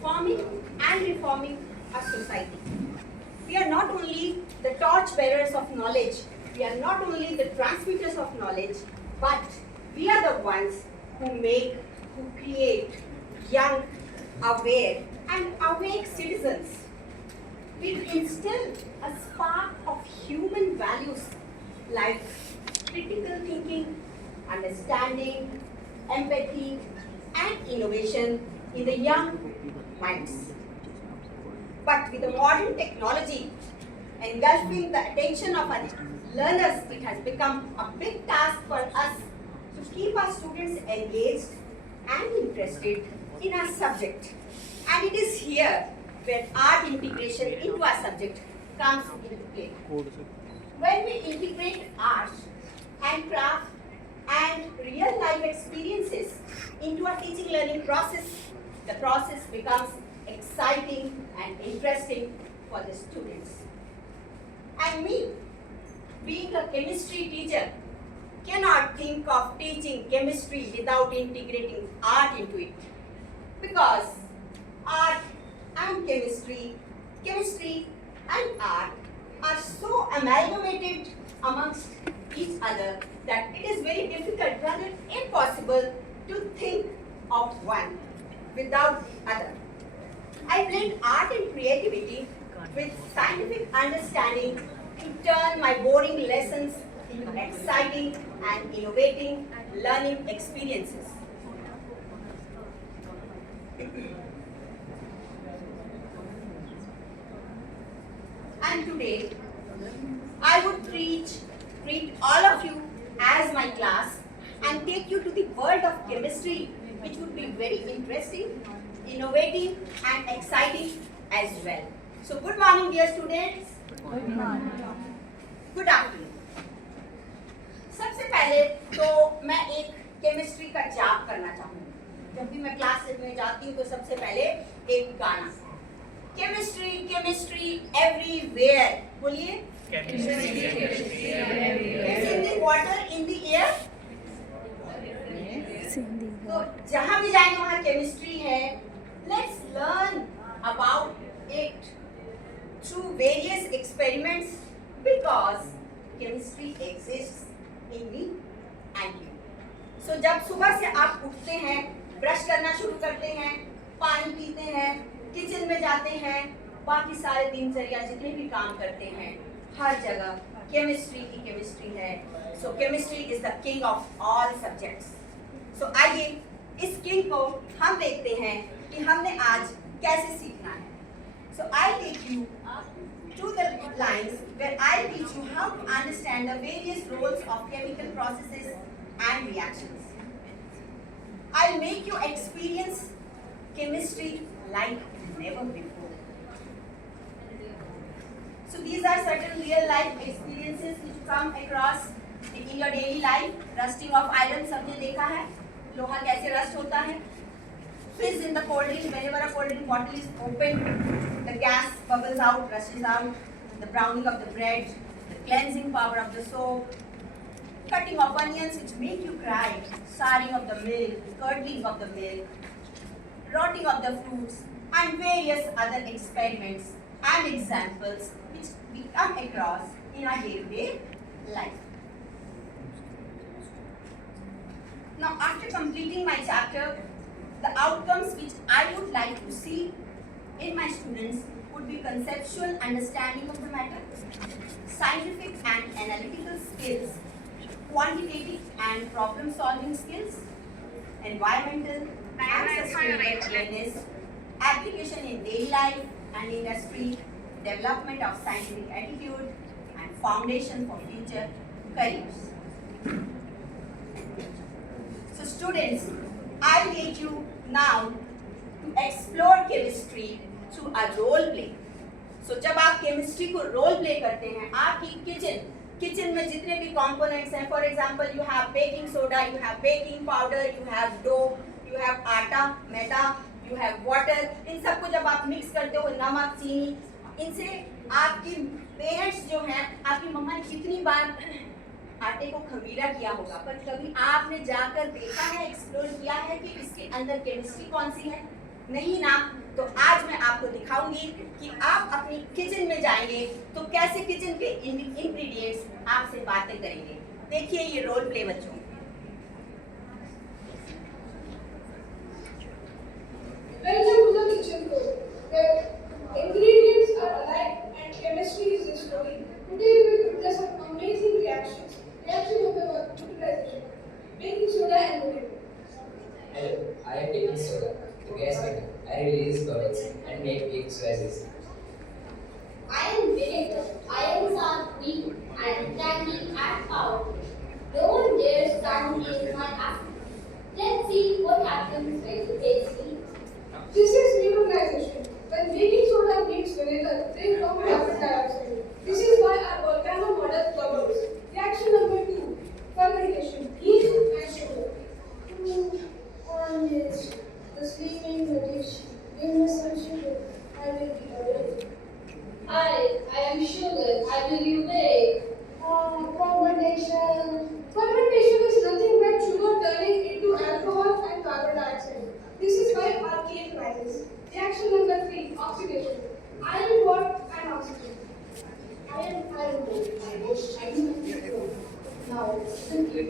forming and reforming a society. We are not only the torch bearers of knowledge, we are not only the transmitters of knowledge, but we are the ones who make, who create young, aware, and awake citizens. We instill a spark of human values like critical thinking, understanding, empathy, and innovation in the young minds. But with the modern technology engulfing the attention of our learners, it has become a big task for us to keep our students engaged and interested in our subject. And it is here where art integration into our subject comes into play. When we integrate art and craft and real life experiences into our teaching learning process, the process becomes exciting and interesting for the students. And me, being a chemistry teacher, cannot think of teaching chemistry without integrating art into it. Because art and chemistry, chemistry and art are so amalgamated amongst each other that it is very difficult, rather impossible, to think of one without the other. I blend art and creativity with scientific understanding to turn my boring lessons into exciting and innovating learning experiences. And today, I would treat all of you as my class and take you to the world of chemistry, which would be very interesting, innovative, and exciting as well. So, good morning, dear students. Good morning. Good afternoon. सबसे पहले तो मैं एक chemistry का जाप करना चाहूँगी। जब भी मैं क्लास में जाती हूँ तो सबसे पहले एक गाना, केमिस्ट्री केमिस्ट्री एवरीवेयर, बोलिए। In the water, in the air. तो जहाँ भी जाएंगे वहाँ केमिस्ट्री है. Let's learn about it through various experiments because chemistry exists in me and you. So जब सुबह से आप उठते हैं, ब्रश करना शुरू करते हैं, पानी पीते हैं, किचन में जाते हैं, बाकी सारे दिनचर्या जितने भी काम करते हैं, हर जगह केमिस्ट्री है. So chemistry is the king of all subjects. So आइए इस किंग को हम देखते हैं कि हमने आज कैसे सीखना है. So I take you to the lines where I teach you how to understand the various roles of chemical processes and reactions. I'll make you experience chemistry like never before. So these are certain real life experiences which you come across in your daily life. Rusting of iron, सबने देखा है, लोहा कैसे rust होता है. Fizz in the cold drink, whenever a cold drink bottle is opened, the gas bubbles out, rushes out. The browning of the bread, the cleansing power of the soap, cutting of onions which make you cry, souring of the milk, curdling of the milk, rotting of the fruits, and various other experiments and examples which we come across in our day-to-day life. Now, after completing my chapter, the outcomes which I would like to see in my students would be conceptual understanding of the matter, scientific and analytical skills, quantitative and problem-solving skills, environmental and sustainable awareness, application in daily life and industry, development of scientific attitude, and foundation for future careers. So students, I take you now to explore chemistry through a role play. So जब आप chemistry को role play करते हैं, आपकी kitchen में जितने भी components हैं, for example you have baking soda, you have baking powder, you have dough, you have atta, maida, you have water, इन सबको जब आप मिक्स करते हो, नमक, चीनी, इनसे आपकी पेरेंट्स जो हैं, आपकी मम्मा ने कितनी बार आटे को खमीरा किया होगा, पर कभी आपने जाकर देखा है, एक्सप्लोर किया है कि इसके अंदर केमिस्ट्री कौन सी है? नहीं ना, तो आज मैं आपको दिखाऊंगी कि आप अपनी किचन में जाएंगे तो कैसे किचन के इंग्रेडिएंट्स आपसे बातें करेंगे। देखिए ये रोल प्ले बच्चों। Welcome to the kitchen floor, where ingredients are alive and chemistry is exploding. Today we will witness some amazing reactions. Reaction number 1, utilization. Baking soda and milk. Hello, I am baking soda. The gas meter. I release bubbles and make cake slices. I am vinegar. Ions are weak and can be add power. No one dares stand in my absence. Let's see what happens when the cake heats. This is neutralization. When baking soda meets vinegar, they form carbon dioxide. This is why our volcano model bubbles. Reaction number 2, fermentation. Yeast and sugar. Oranges, the sleeping the dish. Give me some sugar. I will be awake. I am sugar. I will be awake. Fermentation. Fermentation is nothing but sugar turning into alcohol and carbon dioxide. This is why our cake rises. Reaction number 3, oxidation. Iron pot and oxygen. Iron pot. Now, simply.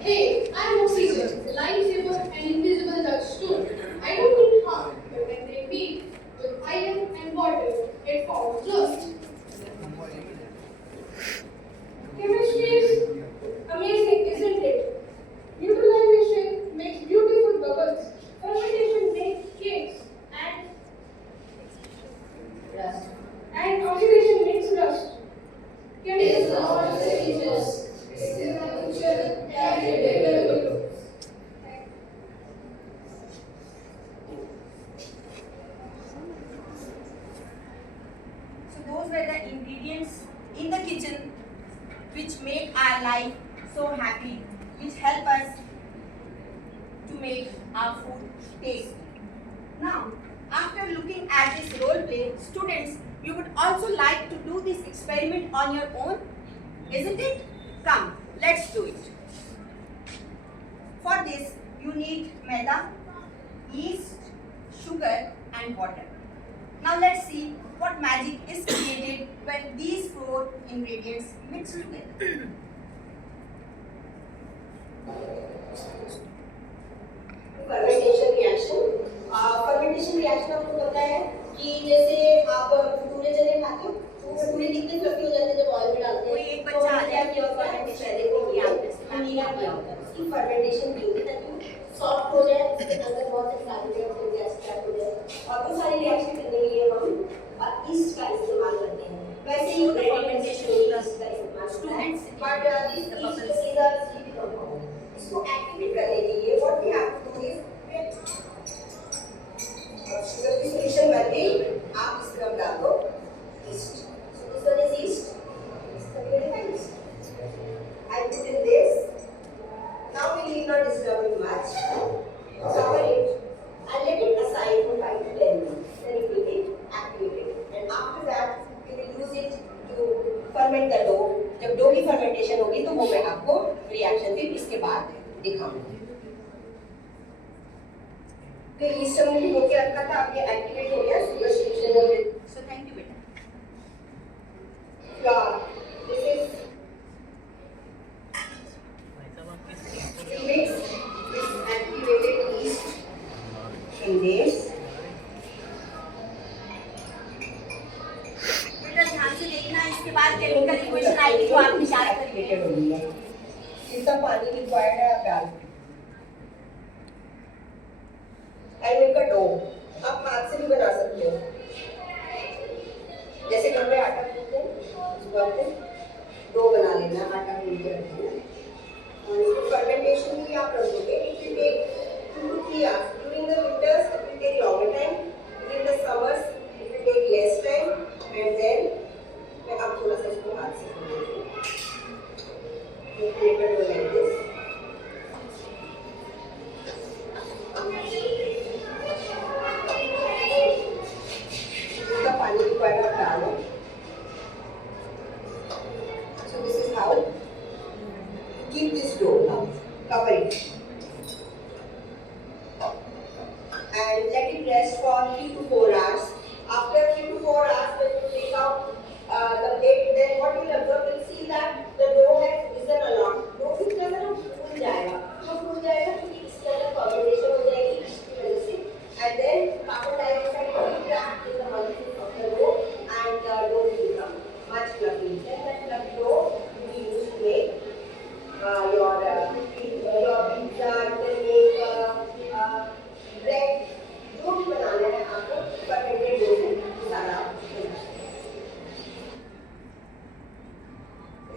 Hey, I'm oxygen, the lifesaver and invisible touch stone. I don't need harm, but when they meet with iron and water, it forms dust. Chemistry is amazing, isn't it? Neutralization makes beautiful bubbles. Fermentation makes cakes. And oxidation makes rust. Chemistry is not just. So those were the ingredients in the kitchen which make our life so happy, which help us to make our food tasty. Now, after looking at this role play, students, you would also like to do this experiment on your own, isn't it? Come, let's do it. For this, you need maida, yeast, sugar and water. Now let's see what magic is created when these 4 ingredients mix together. Fermentation reaction आपको पता है कि जैसे आप भटूरे जले खाते हो तो भटूरे कितने फ्लफी हो जाते हैं जब ऑयल में डालते हैं। कोई एक बच्चा आ जाए कि फर्मेंटेशन देखिए आपने नीला किया होता है इसकी फर्मेंटेशन की होती है ताकि सॉफ्ट हो जाए, उसके अंदर बहुत सारे कार्बोहाइड्रेट हो जाए, स्टार्ट हो जाए। और वो सारी रिएक्शन करने के लिए हम ईस्ट का इस्तेमाल करते हैं। वैसे ही फर्मेंटेशन ईस्ट का इस्तेमाल students but this yeast is a sleepy compound. इसको एक्टिवेट करने के लिए what we have to do is sugar की सोल्यूशन बन गई, आप इसमें अब डाल दो yeast. So this one is yeast. I put in this. Now we need not disturb it much. Cover it and let it aside for 5 to 10 minutes. Then it will get activated. And after that, we will use it to ferment the dough. जब dough की fermentation होगी तो वो मैं आपको reaction फिर इसके बाद दिखाऊंगी। तो इस समय भी होके रखा था, अब ये एक्टिवेट हो गया शुगर सोल्यूशन में। So thank you बेटा। Flour. This is mix with activated yeast in this. बेटा ध्यान से देखना, इसके बाद केमिकल इक्वेशन आएगी जो आप निशान करेंगे। एक्टिवेटेड हो गई है। जितना पानी रिक्वायर्ड है आप डाल। And make a dough. आप हाथ से भी बना सकते हो। जैसे घर में आटा गूंथते हैं, उसको आपको डो बना लेना, आटा गूंथ के रख देना। और इसको फर्मेंटेशन भी आप रख दोगे। It will take 2 to 3 hours. During the winters, it will it rest for 3 to 4 hours. After 3 to 4 hours, when you take out the plate, then what you will observe, you will see that the dough has risen a lot. dough किस तरह से फूल जाएगा, जो फूल जाएगा क्योंकि इसके अंदर fermentation हो जाएगी इसकी वजह से, and then carbon dioxide will be trapped in the molecules of the dough, and the dough will become much fluffy. Then that fluffy dough will be used to make your pizza, you can make bread, जो भी बनाना है आपको fermented dough से सारा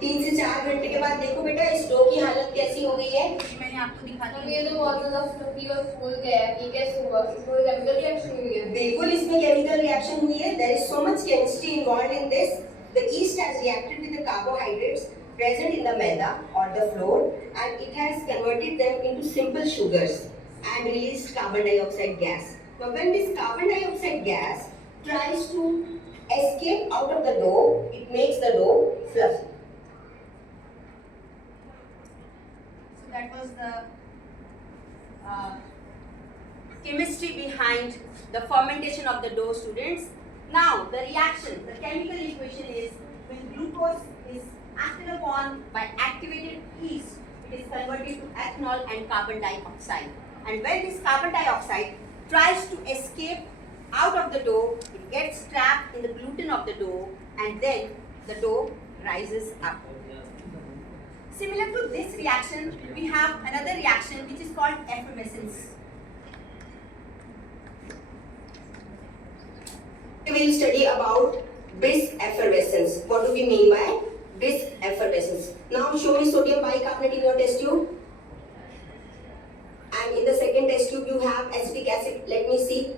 3 से 4 घंटे के बाद देखो बेटा इस डो की हालत कैसी हो गई है। मैंने आपको दिखा दी। ये तो बहुत ज्यादा फ्लफी और फूल गया है, ये कैसे हुआ? इसमें केमिकल रिएक्शन हुई है। बिल्कुल इसमें केमिकल रिएक्शन हुई है। There is so much chemistry involved in this. The yeast has reacted with the carbohydrates present in the maida or the flour, and it has converted them into simple sugars and released carbon dioxide gas. But when this carbon dioxide gas tries to escape out of the dough, it makes the dough fluffy. So that was the chemistry behind the fermentation of the dough, students. Now the reaction, the chemical equation is when glucose is acted upon by activated yeast, it is converted to ethanol and carbon dioxide. And when this carbon dioxide tries to escape out of the dough, it gets trapped in the gluten of the dough, and then the dough rises up. Similar to this reaction, we have another reaction which is called effervescence. We will study about brisk effervescence. What do we mean by brisk effervescence? Now show me sodium bicarbonate in your test tube. And in the second test tube you have acetic acid. Let me see.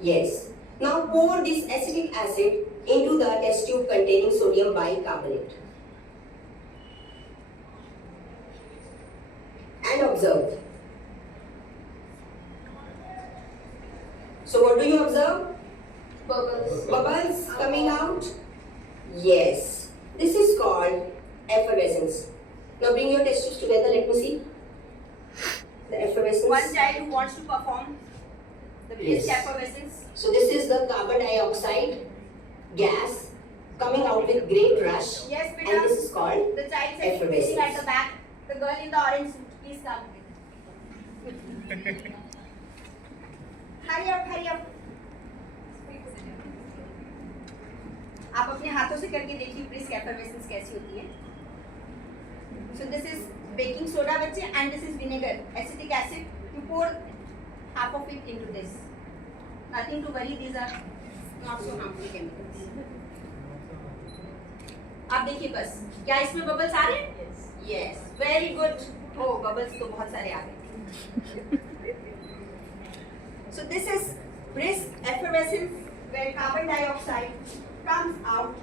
Yes. Now pour this acetic acid into the test tube containing sodium bicarbonate. And observe. So what do you observe? Bubbles. Bubbles coming out? Yes. This is called effervescence. Now bring your test tubes together, let me see. The effervescence. One child who wants to perform the brisk Yes. effervescence. So this is the carbon dioxide gas coming out with great rush. Yes, And beta. this is called The child said effervescence. sitting at the back. The girl in the orange suit, please come. Hurry up, hurry up. आप अपने हाथों से करके देखिए brisk एफर्वेसेंस कैसी होती है. So this is baking soda बच्चे and this is vinegar, acetic acid. You pour half of it into this. Nothing to worry, these are not so harmful chemicals. आप देखिए बस क्या इसमें बबल्स आ रहे हैं? Yes, very good. Oh, bubbles तो बहुत सारे आ गए. So this is brisk effervescence where carbon dioxide comes out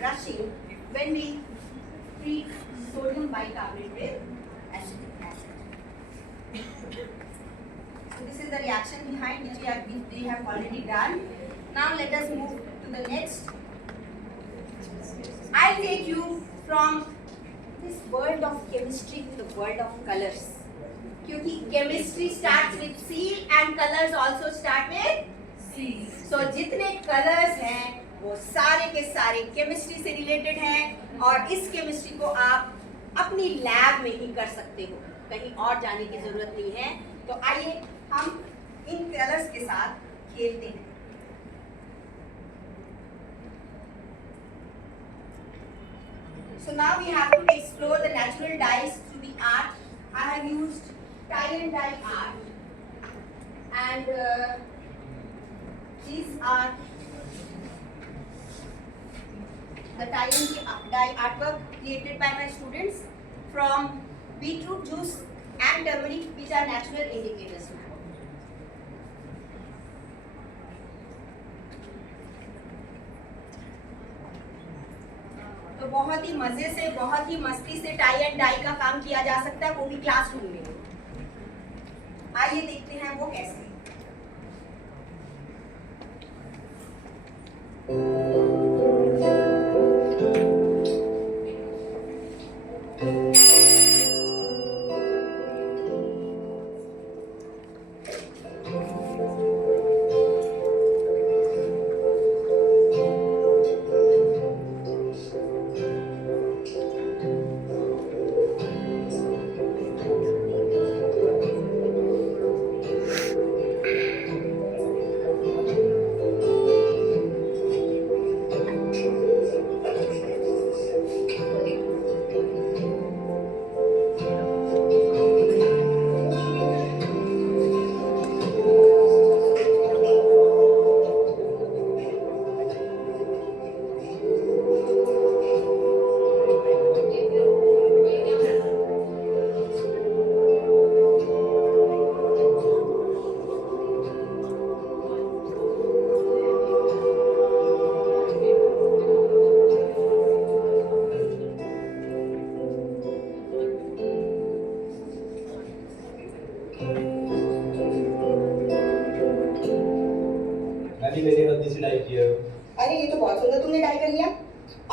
rushing when we treat sodium bicarbonate with acetic acid. So this is the reaction behind which we have already done. Now let us move to the next. I'll take you from this world of chemistry to the world of colors. क्योंकि chemistry starts with C and colors also start with C. So जितने colors हैं वो सारे के सारे chemistry से related हैं और इस chemistry को आप अपनी lab में ही कर सकते हो, कहीं और जाने की जरूरत नहीं है. तो आइए हम इन colors के साथ खेलते हैं. So now we have to explore the natural dyes through the art. I have used tie and dye art, and these are the tie and dye artwork created by my students from beetroot juice and turmeric, which are natural indicators. तो बहुत ही मजे से, बहुत ही मस्ती से tie and die का काम किया जा सकता है, वो भी क्लासरूम में. आइए देखते हैं वो कैसे. से डाई किया। अरे ये तो बहुत सुंदर तुमने डाई कर लिया।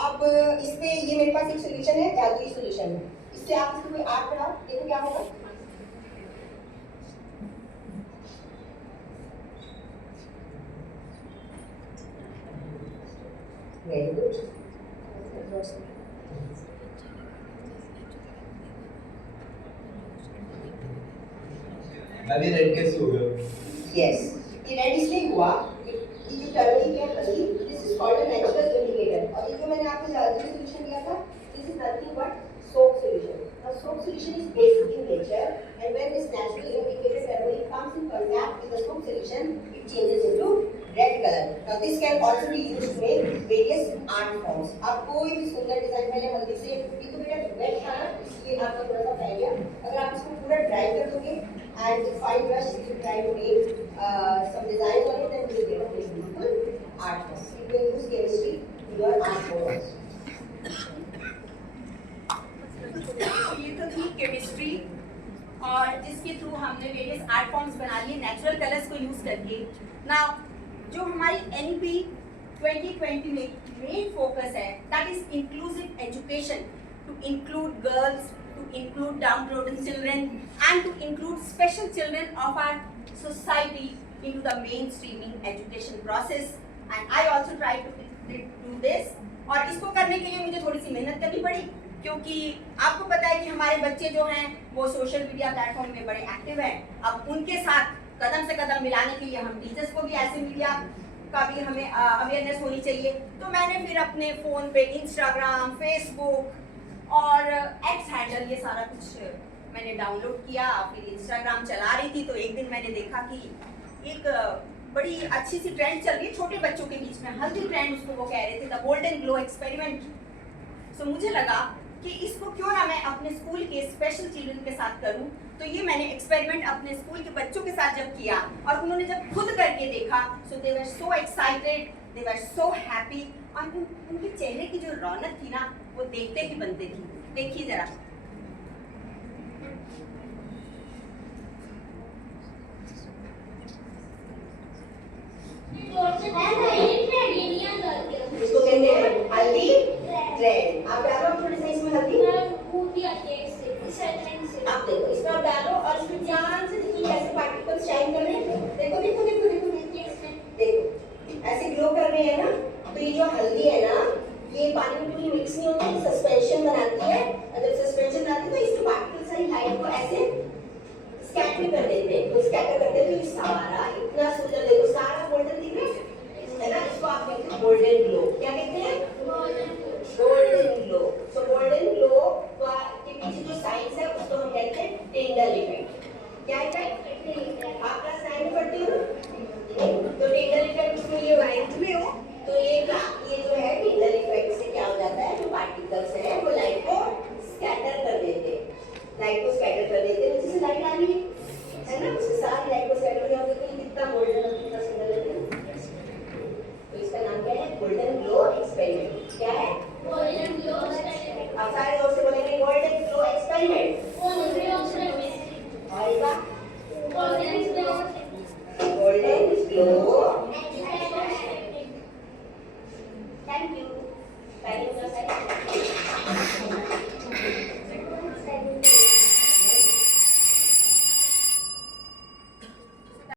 अब इस पे ये मेरे पास एक सोल्यूशन है, जादुई सोल्यूशन है। इससे आप इसको कोई आर्ट बनाओ, देखो क्या होगा। Very good. अभी रेड कैसे हो गया? यस, ये रेड इसलिए हुआ, ये जो टर्मरिक है हल्दी, this is called a natural indicator. और ये जो मैंने आपको जादुई सोल्यूशन दिया था, this is nothing but soap solution. Now soap solution is basic in nature, and when this natural indicator turmeric comes in contact with the soap solution, it changes into red color. Now this can also be used to make various art forms. आप कोई भी सुंदर design पहले हल्दी से, ये तो बेटा वेट था ना, इसलिए आपका थोड़ा सा फैल गया। अगर आप इसको पूरा ड्राई कर दोगे and with fine brush you try to make some designs on it, and you will get a very beautiful art form. You can use chemistry in your art form. ये तो थी केमिस्ट्री, और जिसके through हमने various art forms बना लिए natural colours को use करके। नाउ जो हमारी NEP 2020 में मेन फोकस है, that is inclusive education, to include girls, to include downtrodden children and to include special children of our society into the mainstreaming education process, and I also try to do this। और इसको करने के लिए मुझे थोड़ी सी मेहनत करनी पड़ी, क्योंकि आपको पता है कि हमारे बच्चे जो हैं वो सोशल मीडिया प्लेटफॉर्म में बड़े एक्टिव हैं। अब उनके साथ कदम से कदम मिलाने के लिए हम टीचर्स को भी ऐसे मीडिया का भी हमें अवेयरनेस होनी चाहिए। तो मैंने फिर अपने फ़ोन पे इंस्टाग्राम, फेसबुक और एक्स हैंडल ये सारा कुछ मैंने डाउनलोड किया। फिर इंस्टाग्राम चला रही थी तो एक दिन मैंने देखा कि एक बड़ी अच्छी सी ट्रेंड चल रही है छोटे बच्चों के बीच में, हल्दी ट्रेंड उसको वो कह रहे थे, द गोल्डन ग्लो एक्सपेरिमेंट। सो मुझे लगा कि इसको क्यों ना मैं अपने स्कूल के स्पेशल चिल्ड्रन के साथ करूं। तो ये मैंने एक्सपेरिमेंट अपने स्कूल के बच्चों के साथ जब किया और उन्होंने जब खुद करके देखा, सो दे वर सो एक्साइटेड, दे वर सो हैप्पी, और उनके चेहरे की जो रौनक थी ना वो देखते ही बनते थी। देखिए जरा, इसको कहते हैं हल्दी ट्रेंड। आप डालो थोड़ी सी इसमें हल्दी, आप देखो इसमें आप डालो और इसमें ध्यान से देखिए कैसे पार्टिकल्स शाइन कर रहे हैं। देखो देखो देखो देखो देखो ऐसे ग्लो कर रहे हैं ना। तो ये जो हल्दी है ना, ये पानी में पूरी मिक्स नहीं होती, सस्पेंशन बनाती है, और जब सस्पेंशन बनाती है तो इसके पार्टिकल्स सारी लाइट को ऐसे स्कैटर कर देते हैं। तो स्कैटर करते हैं तो ये सारा इतना सुंदर, देखो सारा गोल्डन दिख रहा है ना, इसको आप कहते हैं गोल्डन ग्लो। क्या कहते हैं? Golden glow. सो गोल्डन ग्लो के पीछे जो साइंस है उसको हम कहते हैं टिंडल इफेक्ट। क्या इफेक्ट?